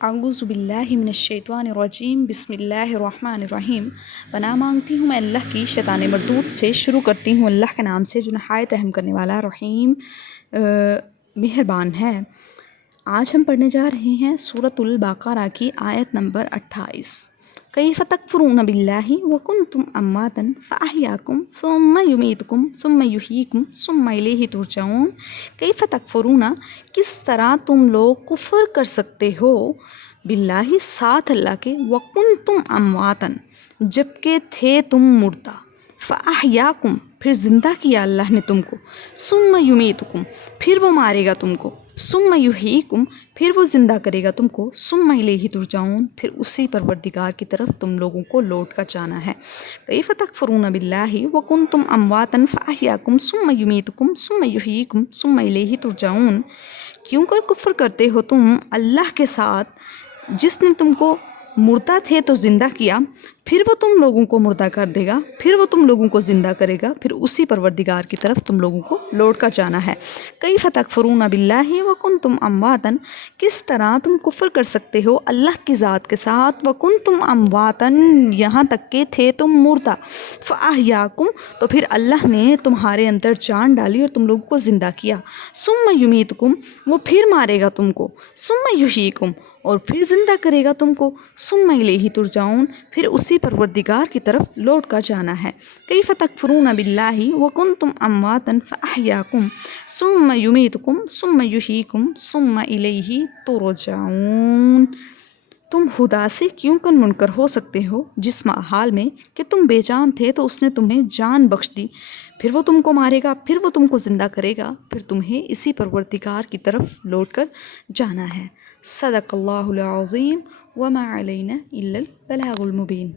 اعوذ باللہ من الشیطان الرجیم بسم اللہ الرحمن الرحیم۔ پناہ مانگتی ہوں میں اللہ کی شیطان مردود سے۔ شروع کرتی ہوں اللہ کے نام سے جو نہایت رحم کرنے والا رحیم مہربان ہے۔ آج ہم پڑھنے جا رہے ہیں سورۃ البقرہ کی آیت نمبر 28۔ کیف تکفرون باللہ وکنتم امواتا فاحیاکم ثم یمیتکم ثم یحییکم ثم الیہ ترجعون۔ کیف تکفرون، کس طرح تم لوگ کفر کر سکتے ہو، باللہ ساتھ اللہ کے، وکنتم امواتا جبکہ تھے تم مردہ، فاحیاکم پھر زندہ کیا اللہ نے تم کو، ثم یمیتکم پھر وہ مارے گا تم کو، ثم یحییکم پھر وہ زندہ کرے گا تم کو، ثم الیہ ترجعون پھر اسی پروردگار کی طرف تم لوگوں کو لوٹ کر جانا ہے۔ کیف تکفرون باللہ وکنتم امواتا فاحیاکم ثم یمیتکم ثم یحییکم ثم الیہ ترجعون۔ کیوں کر کفر کرتے ہو تم اللہ کے ساتھ جس نے تم کو مردہ تھے تو زندہ کیا، پھر وہ تم لوگوں کو مردہ کر دے گا، پھر وہ تم لوگوں کو زندہ کرے گا، پھر اسی پروردگار کی طرف تم لوگوں کو لوٹ کر جانا ہے۔ کیف تکفرون باللہ وکنتم امواتا، کس طرح تم کفر کر سکتے ہو اللہ کی ذات کے ساتھ، وکنتم امواتا یہاں تک کہ تھے تم مردہ، فاحیاکم تو پھر اللہ نے تمہارے اندر جان ڈالی اور تم لوگوں کو زندہ کیا، ثم یمیتکم وہ پھر مارے گا تم کو، ثم یحییکم اور پھر زندہ کرے گا تم کو، ثم الیہ ترجعون پھر اسی پروردگار کی طرف لوٹ کر جانا ہے۔ کیف تکفرون باللہ وکنتم امواتا فاحیاکم ثم یمیتکم ثم یحییکم ثم الیہ ترجعون۔ تم خدا سے کیوں کن منکر ہو سکتے ہو جس حال میں کہ تم بے جان تھے تو اس نے تمہیں جان بخش دی، پھر وہ تم کو مارے گا، پھر وہ تم کو زندہ کرے گا، پھر تمہیں اسی پروردگار کی طرف لوٹ کر جانا ہے۔ صدق اللہ العظیم وما علینا الا البلاغ المبین۔